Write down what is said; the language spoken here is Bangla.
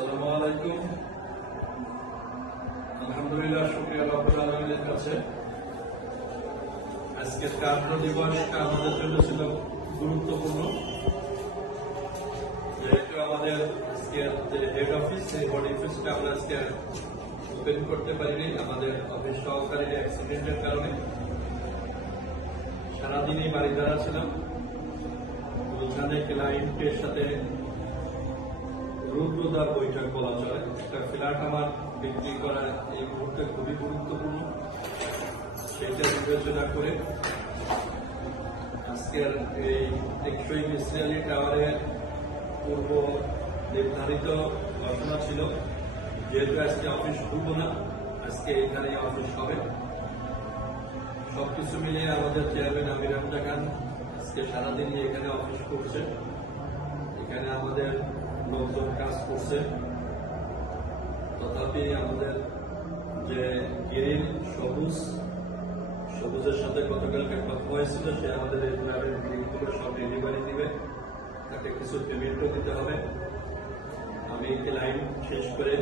আসসালামু আলাইকুম। আলহামদুলিল্লাহ, শুকরিয়া রব্বুল আলামিনের কাছে। আজকের কার্য দিবসটা আমাদের জন্য ছিল গুরুত্বপূর্ণ, যেহেতু আমাদের আজকের যে হেড অফিস, সেই হেড অফিসটা আমরা আজকে ওপেন করতে পারিনি আমাদের অফিস সহকারীর অ্যাক্সিডেন্টের কারণে। সারাদিনই বাড়ি দ্বারা ছিলাম, ওখানে ক্লায়েন্টের সাথে রুদ্রদার বৈঠক বলা চলে। একটা ফ্ল্যাট আমার বিক্রি করা এই মুহূর্তে খুবই গুরুত্বপূর্ণ, সেটা বিবেচনা করে আজকের এই টেকসই মিসিয়ালি টাওয়ারে পূর্ব নির্ধারিত ঘটনা ছিল, যেহেতু আজকে অফিস খুলবো না, আজকে এখানে অফিস হবে। সবকিছু মিলিয়ে আমাদের চেয়ারম্যান আমির হামজা খান আজকে সারাদিনই এখানে অফিস করছে। এখানে আমাদের লোকজন কাজ করছে, তথাপি আমাদের যে গ্রিন সবুজের সাথে গতকালকে কথা হয়েছিল, সে আমাদের এই ক্লাবের গ্রিনগুলো সব ডেলিভারি দিবে, তাকে কিছু পেমেন্টও দিতে হবে। আমি লাইন শেষ করে